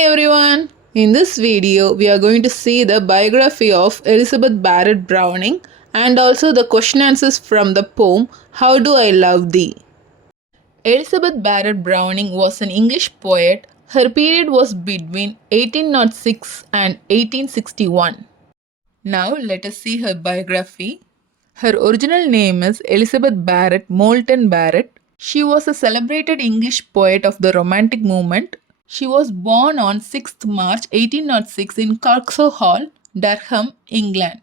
Hi everyone! In this video, we are going to see the biography of Elizabeth Barrett Browning and also the question answers from the poem How Do I Love Thee? Elizabeth Barrett Browning was an English poet. Her period was between 1806 and 1861. Now let us see her biography. Her original name is Elizabeth Barrett Moulton Barrett. She was a celebrated English poet of the Romantic movement. She was born on 6th March 1806 in Kirkso Hall, Durham, England.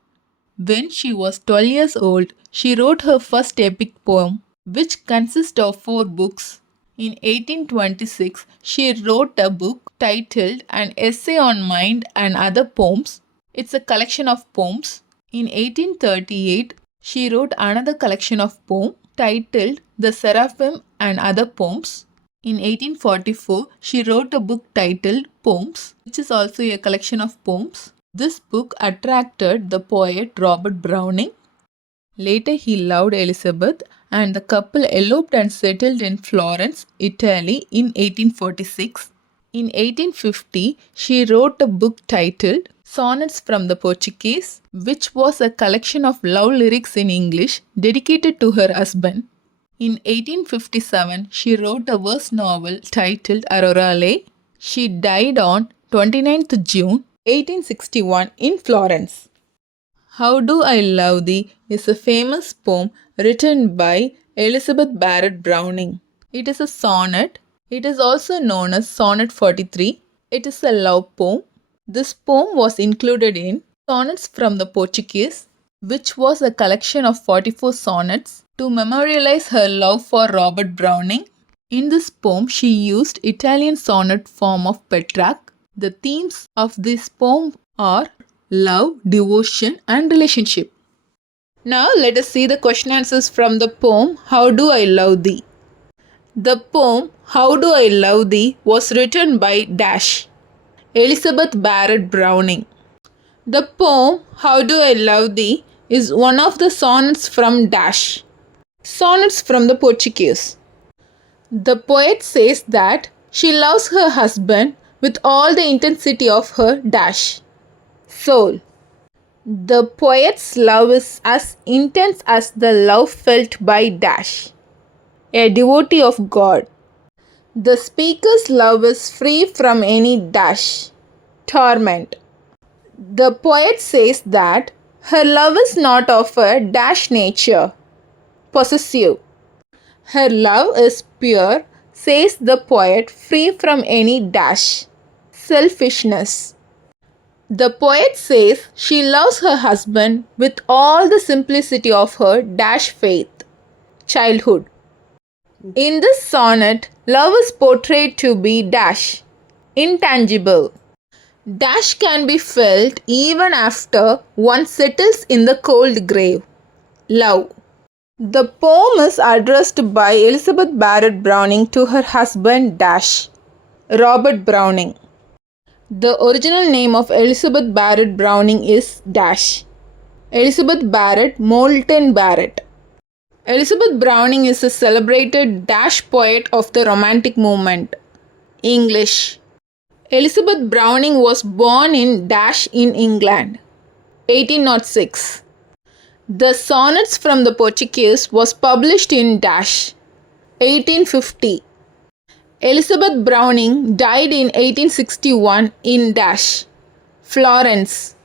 When she was 12 years old, she wrote her first epic poem, which consists of 4 books. In 1826, she wrote a book titled An Essay on Mind and Other Poems. It's a collection of poems. In 1838, she wrote another collection of poems titled The Seraphim and Other Poems. In 1844, she wrote a book titled Poems, which is also a collection of poems. This book attracted the poet Robert Browning. Later, he loved Elizabeth and the couple eloped and settled in Florence, Italy in 1846. In 1850, she wrote a book titled Sonnets from the Portuguese, which was a collection of love lyrics in English dedicated to her husband. In 1857, she wrote a verse novel titled Aurorale. She died on 29th June 1861 in Florence. How Do I Love Thee is a famous poem written by Elizabeth Barrett Browning. It is a sonnet. It is also known as Sonnet 43. It is a love poem. This poem was included in Sonnets from the Portuguese, which was a collection of 44 sonnets to memorialize her love for Robert Browning. In this poem, she used Italian sonnet form of Petrarch. The themes of this poem are love, devotion, and relationship. Now let us see the question answers from the poem How Do I Love Thee? The poem How Do I Love Thee was written by Dash, Elizabeth Barrett Browning. The poem How Do I Love Thee is one of the sonnets from Dash, Sonnets from the Portuguese. The poet says that she loves her husband with all the intensity of her dash soul. The poet's love is as intense as the love felt by Dash, a devotee of God. The speaker's love is free from any dash, torment. The poet says that her love is not of a dash nature, possessive. Her love is pure, says the poet, free from any dash, selfishness. The poet says she loves her husband with all the simplicity of her dash faith, childhood. In this sonnet, love is portrayed to be dash, intangible. Dash can be felt even after one settles in the cold grave. Love. The poem is addressed by Elizabeth Barrett Browning to her husband Dash, Robert Browning. The original name of Elizabeth Barrett Browning is Dash, Elizabeth Barrett Moulton Barrett. Elizabeth Browning is a celebrated Dash poet of the Romantic movement. English. Elizabeth Browning was born in Dash in England, 1806. The Sonnets from the Portuguese was published in Dash, 1850. Elizabeth Browning died in 1861 in Dash, Florence.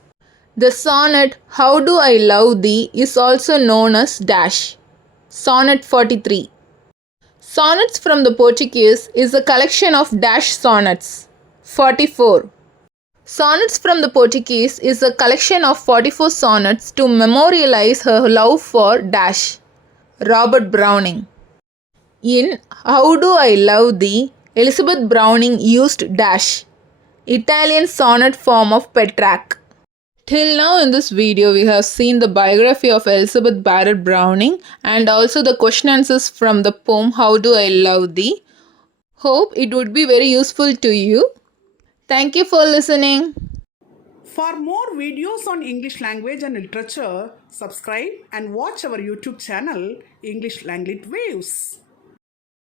The sonnet How Do I Love Thee is also known as Dash, Sonnet 43. Sonnets from the Portuguese is a collection of Dash sonnets, 44. Sonnets from the Portuguese is a collection of 44 sonnets to memorialize her love for Dash, Robert Browning. In How Do I Love Thee, Elizabeth Browning used Dash, Italian sonnet form of Petrarch. Till now in this video, we have seen the biography of Elizabeth Barrett Browning and also the question answers from the poem How Do I Love Thee. Hope it would be very useful to you. Thank you for listening. For more videos on English language and literature, subscribe and watch our YouTube channel English Language Waves.